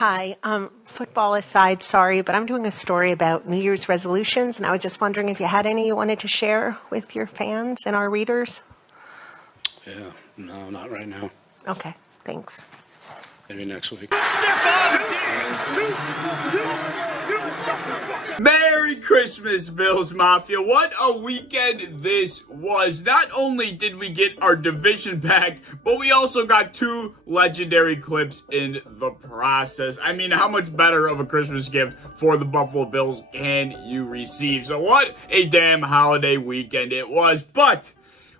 Hi, football aside, sorry, but I'm doing a story about New Year's resolutions, and I was just wondering if you had any you wanted to share with your fans and our readers. Yeah, no, not right now. Okay, thanks. Maybe next week. Stefan Diggs! Merry Christmas, Bills Mafia. What a weekend this was. Not only did we get our division back, but we also got two legendary clips in the process. I mean, how much better of a Christmas gift for the Buffalo Bills can you receive? So what a damn holiday weekend it was. But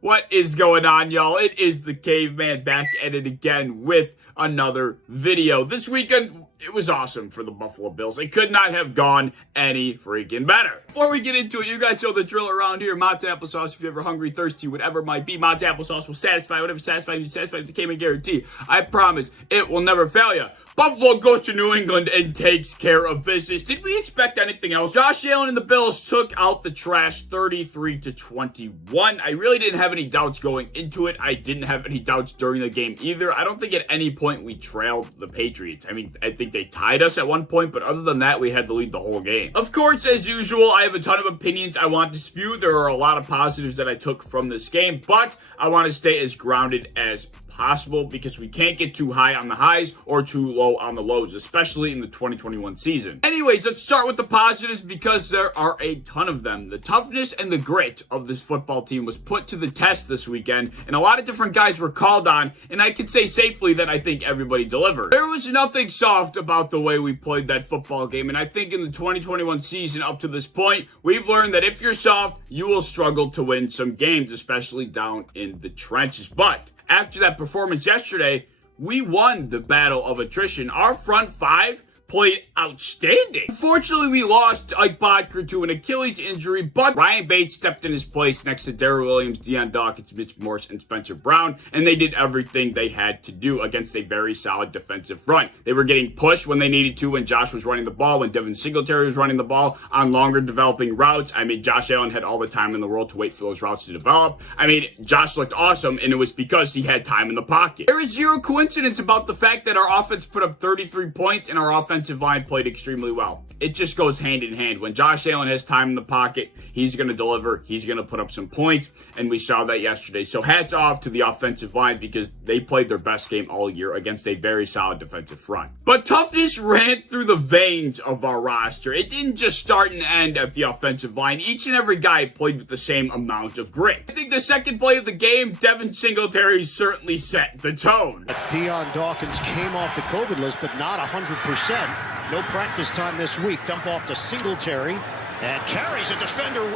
what is going on, y'all? It is the Caveman back at it again with another video. This weekend, it was awesome for the Buffalo Bills. It could not have gone any freaking better. Before we get into it, you guys know the drill around here. Mott's applesauce, if you're ever hungry, thirsty, whatever it might be, Mott's applesauce will satisfy whatever satisfies you, satisfies the Caveman guarantee. I promise it will never fail you. Buffalo goes to New England and takes care of business. Did we expect anything else? Josh Allen and the Bills took out the trash 33-21. I really didn't have any doubts going into it. I didn't have any doubts during the game either. I don't think at any point we trailed the Patriots. I mean, I think they tied us at one point, but other than that, we had to lead the whole game. Of course, as usual, I have a ton of opinions I want to spew. There are a lot of positives that I took from this game, but I want to stay as grounded as possible because we can't get too high on the highs or too low on the lows, especially in the 2021 season. Anyways, let's start with the positives because there are a ton of them. The toughness and the grit of this football team was put to the test this weekend, and a lot of different guys were called on, and I can say safely that I think everybody delivered. There was nothing soft about the way we played that football game, and I think in the 2021 season up to this point, we've learned that if you're soft, you will struggle to win some games, especially down in the trenches. But after that performance yesterday, we won the battle of attrition. Our front five played outstanding. Unfortunately, we lost Ike Bodker to an Achilles injury, but Ryan Bates stepped in his place next to Darrell Williams, Deion Dawkins, Mitch Morse, and Spencer Brown, and they did everything they had to do against a very solid defensive front. They were getting pushed when they needed to, when Josh was running the ball, when Devin Singletary was running the ball on longer developing routes. I mean, Josh Allen had all the time in the world to wait for those routes to develop. I mean, Josh looked awesome, and it was because he had time in the pocket. There is zero coincidence about the fact that our offense put up 33 points and our offensive line played extremely well. It just goes hand in hand. When Josh Allen has time in the pocket, he's going to deliver. He's going to put up some points, and we saw that yesterday. So hats off to the offensive line because they played their best game all year against a very solid defensive front. But toughness ran through the veins of our roster. It didn't just start and end at the offensive line. Each and every guy played with the same amount of grit. I think the second play of the game, Devin Singletary certainly set the tone. Deion Dawkins came off the COVID list, but not 100%. No practice time this week. Dump off to Singletary and carries a defender.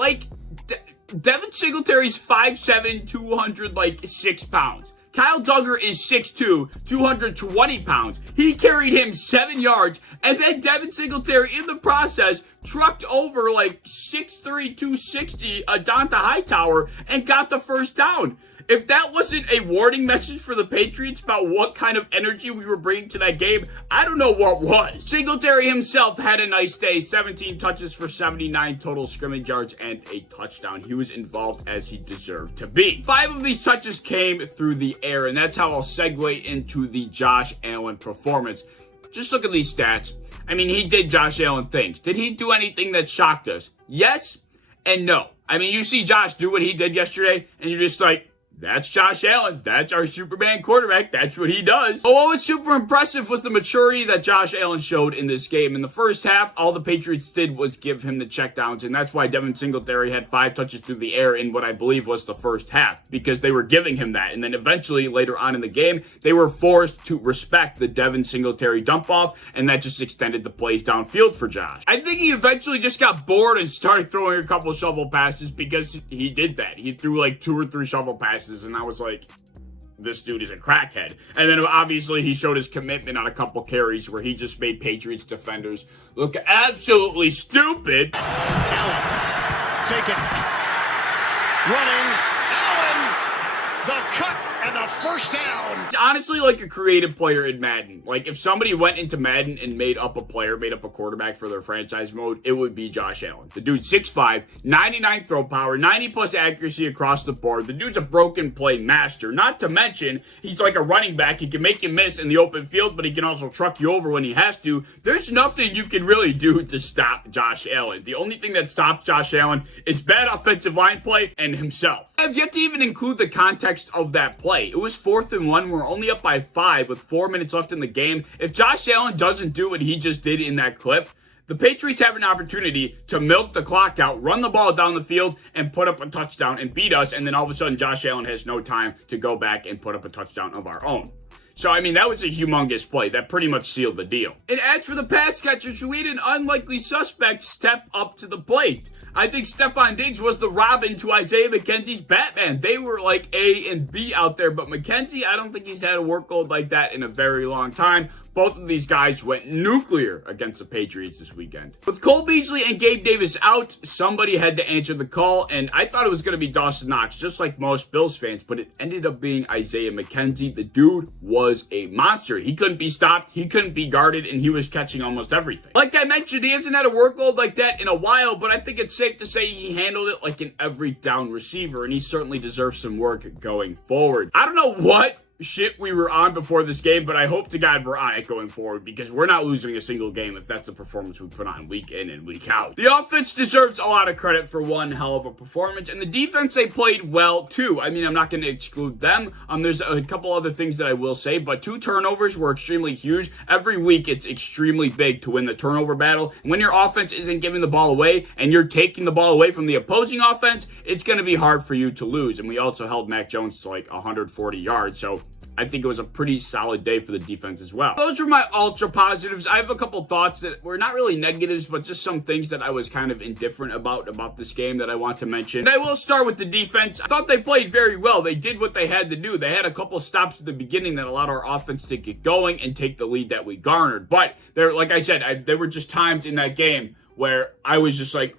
Devin Singletary's 5'7", 206 pounds. Kyle Duggar is 6'2", 220 pounds. He carried him 7 yards, and then Devin Singletary, in the process, trucked over 6'3", 260 Adonta Hightower and got the first down. If that wasn't a warning message for the Patriots about what kind of energy we were bringing to that game, I don't know what was. Singletary himself had a nice day. 17 touches for 79 total scrimmage yards and a touchdown. He was involved as he deserved to be. 5 of these touches came through the air, and that's how I'll segue into the Josh Allen performance. Just look at these stats. I mean, he did Josh Allen things. Did he do anything that shocked us? Yes and no. I mean, you see Josh do what he did yesterday, and you're just like, that's Josh Allen. That's our Superman quarterback. That's what he does. But what was super impressive was the maturity that Josh Allen showed in this game. In the first half, all the Patriots did was give him the checkdowns, and that's why Devin Singletary had 5 touches through the air in what I believe was the first half, because they were giving him that. And then eventually, later on in the game, they were forced to respect the Devin Singletary dump-off, and that just extended the plays downfield for Josh. I think he eventually just got bored and started throwing a couple shovel passes because he did that. He threw 2 or 3 shovel passes, and I was like, this dude is a crackhead. And then obviously he showed his commitment on a couple carries where he just made Patriots defenders look absolutely stupid. Allen, taken, running, Allen, the cut and the first down. It's honestly like a creative player in Madden. Like, if somebody went into Madden and made up a quarterback for their franchise mode, it would be Josh Allen. The dude's 6'5", 99 throw power, 90+ accuracy across the board. The dude's a broken play master. Not to mention, he's like a running back. He can make you miss in the open field, but he can also truck you over when he has to. There's nothing you can really do to stop Josh Allen. The only thing that stops Josh Allen is bad offensive line play and himself. I've yet to even include the context of that play. It was 4th and 1. We're only up by 5 with 4 minutes left in the game. If Josh Allen doesn't do what he just did in that clip, the Patriots have an opportunity to milk the clock out, run the ball down the field, and put up a touchdown and beat us. And then all of a sudden, Josh Allen has no time to go back and put up a touchdown of our own. So, I mean, that was a humongous play. That pretty much sealed the deal. And as for the pass catchers, we had an unlikely suspect step up to the plate. I think Stephon Diggs was the Robin to Isaiah McKenzie's Batman. They were like A and B out there, but McKenzie, I don't think he's had a workload like that in a very long time. Both of these guys went nuclear against the Patriots this weekend. With Cole Beasley and Gabe Davis out, somebody had to answer the call, and I thought it was going to be Dawson Knox, just like most Bills fans, but it ended up being Isaiah McKenzie. The dude was a monster. He couldn't be stopped, he couldn't be guarded, and he was catching almost everything. Like I mentioned, he hasn't had a workload like that in a while, but I think it's safe to say he handled it like an every down receiver, and he certainly deserves some work going forward. I don't know what shit we were on before this game, but I hope to God we're on it going forward, because we're not losing a single game if that's the performance we put on week in and week out. The offense deserves a lot of credit for one hell of a performance, and the defense, they played well too. I mean, I'm not going to exclude them. There's a couple other things that I will say, but 2 turnovers were extremely huge. Every week it's extremely big to win the turnover battle. When your offense isn't giving the ball away and you're taking the ball away from the opposing offense, it's going to be hard for you to lose. And we also held Mac Jones to like 140 yards, so I think it was a pretty solid day for the defense as well. Those were my ultra positives. I have a couple thoughts that were not really negatives, but just some things that I was kind of indifferent about this game that I want to mention. And I will start with the defense. I thought they played very well. They did what they had to do. They had a couple stops at the beginning that allowed our offense to get going and take the lead that we garnered. But there, like I said, there were just times in that game where I was just like,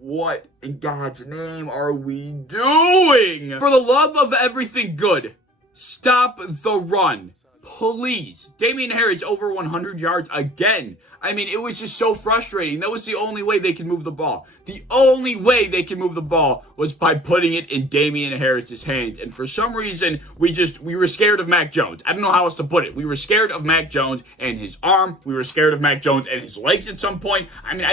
what in God's name are we doing? For the love of everything good, stop the run, please. Damian Harris over 100 yards again. I mean, it was just so frustrating. That was the only way they could move the ball. The only way they could move the ball was by putting it in Damian Harris's hands. And for some reason, we were scared of Mac Jones. I don't know how else to put it. We were scared of Mac Jones and his arm. We were scared of Mac Jones and his legs at some point. I mean,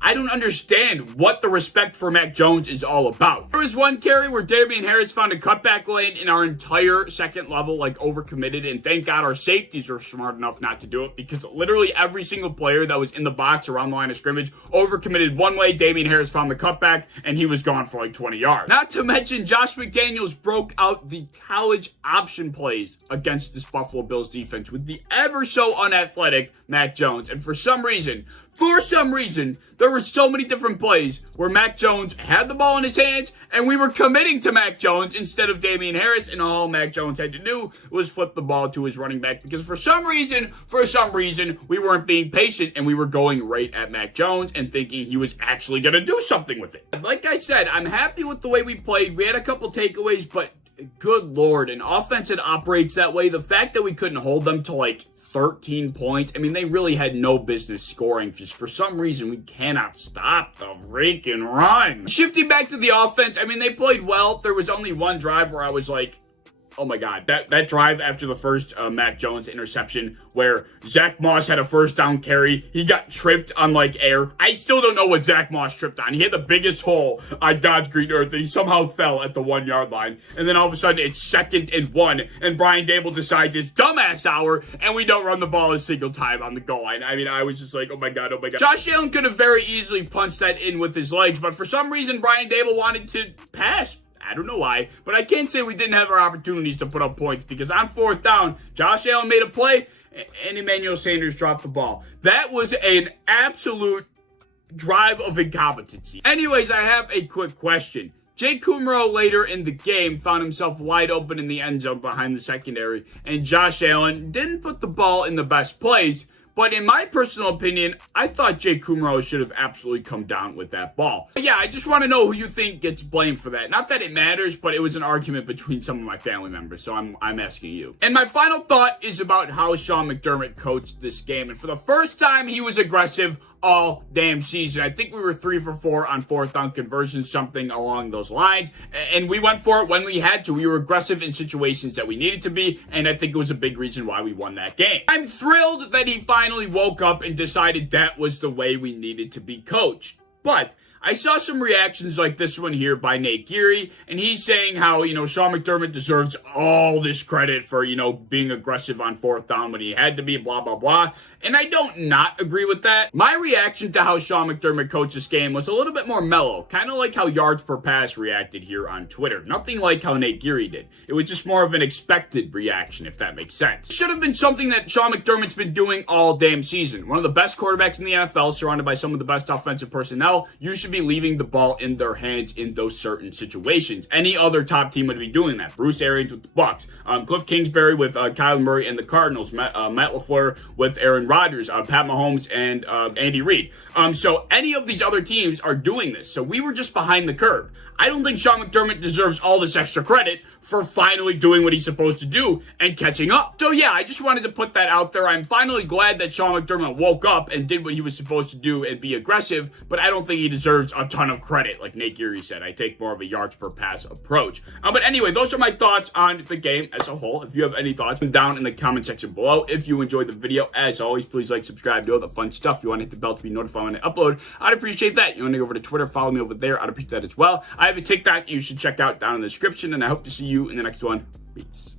I don't understand what the respect for Mac Jones is all about. There was one carry where Damian Harris found a cutback lane in our entire second level, like overcommitted, and thank God our safeties were smart enough not to do it, because literally every single player that was in the box around the line of scrimmage overcommitted one way. Damian Harris found the cutback, and he was gone for like 20 yards. Not to mention, Josh McDaniels broke out the college option plays against this Buffalo Bills defense with the ever so unathletic Mac Jones, and for some reason, there were so many different plays where Mac Jones had the ball in his hands and we were committing to Mac Jones instead of Damian Harris, and all Mac Jones had to do was flip the ball to his running back, because for some reason, we weren't being patient and we were going right at Mac Jones and thinking he was actually going to do something with it. Like I said, I'm happy with the way we played. We had a couple takeaways, but good Lord, an offense that operates that way, the fact that we couldn't hold them to like 13 points. I mean, they really had no business scoring. Just for some reason, we cannot stop the freaking run. Shifting back to the offense, I mean, they played well. There was only one drive where I was like, oh my God, that drive after the first Mac Jones interception where Zach Moss had a first down carry. He got tripped on like air. I still don't know what Zach Moss tripped on. He had the biggest hole on God's green earth and he somehow fell at the 1 yard line. And then all of a sudden it's 2nd and 1 and Brian Dable decides it's dumbass hour and we don't run the ball a single time on the goal line. I mean, I was just like, oh my God. Josh Allen could have very easily punched that in with his legs, but for some reason Brian Dable wanted to pass. I don't know why, but I can't say we didn't have our opportunities to put up points, because on 4th down, Josh Allen made a play and Emmanuel Sanders dropped the ball. That was an absolute drive of incompetency. Anyways, I have a quick question. Jake Kumro later in the game found himself wide open in the end zone behind the secondary, and Josh Allen didn't put the ball in the best place, But in my personal opinion, I thought Jay Kumaro should have absolutely come down with that ball. But yeah, I just want to know who you think gets blamed for that. Not that it matters, but it was an argument between some of my family members, so I'm asking you. And my final thought is about how Sean McDermott coached this game. And for the first time, he was aggressive all damn season. I think we were 3 for 4 on 4th down conversions, something along those lines. And we went for it when we had to. We were aggressive in situations that we needed to be, and I think it was a big reason why we won that game. I'm thrilled that he finally woke up and decided that was the way we needed to be coached. But I saw some reactions like this one here by Nate Geary, and he's saying how, Sean McDermott deserves all this credit for, being aggressive on 4th down when he had to be, blah, blah, blah. And I don't not agree with that. My reaction to how Sean McDermott coached this game was a little bit more mellow, kind of like how yards per pass reacted here on Twitter. Nothing like how Nate Geary did. It was just more of an expected reaction, if that makes sense. It should have been something that Sean McDermott's been doing all damn season. One of the best quarterbacks in the NFL, surrounded by some of the best offensive personnel. You should be leaving the ball in their hands in those certain situations. Any other top team would be doing that. Bruce Arians with the Bucs, Cliff Kingsbury with Kyler Murray and the Cardinals, Matt LaFleur with Aaron Rodgers, Pat Mahomes and Andy Reid. So any of these other teams are doing this. So we were just behind the curve. I don't think Sean McDermott deserves all this extra credit for finally doing what he's supposed to do and catching up. So yeah, I just wanted to put that out there. I'm finally glad that Sean McDermott woke up and did what he was supposed to do and be aggressive, but I don't think he deserves a ton of credit, like Nate Geary said. I take more of a yards per pass approach. But anyway, those are my thoughts on the game as a whole. If you have any thoughts, down in the comment section below. If you enjoyed the video, as always, please like, subscribe, do all the fun stuff. You want to hit the bell to be notified when I upload, I'd appreciate that. You want to go over to Twitter, follow me over there, I'd appreciate that as well. I have a TikTok you should check out down in the description, and I hope to see you in the next one. Peace.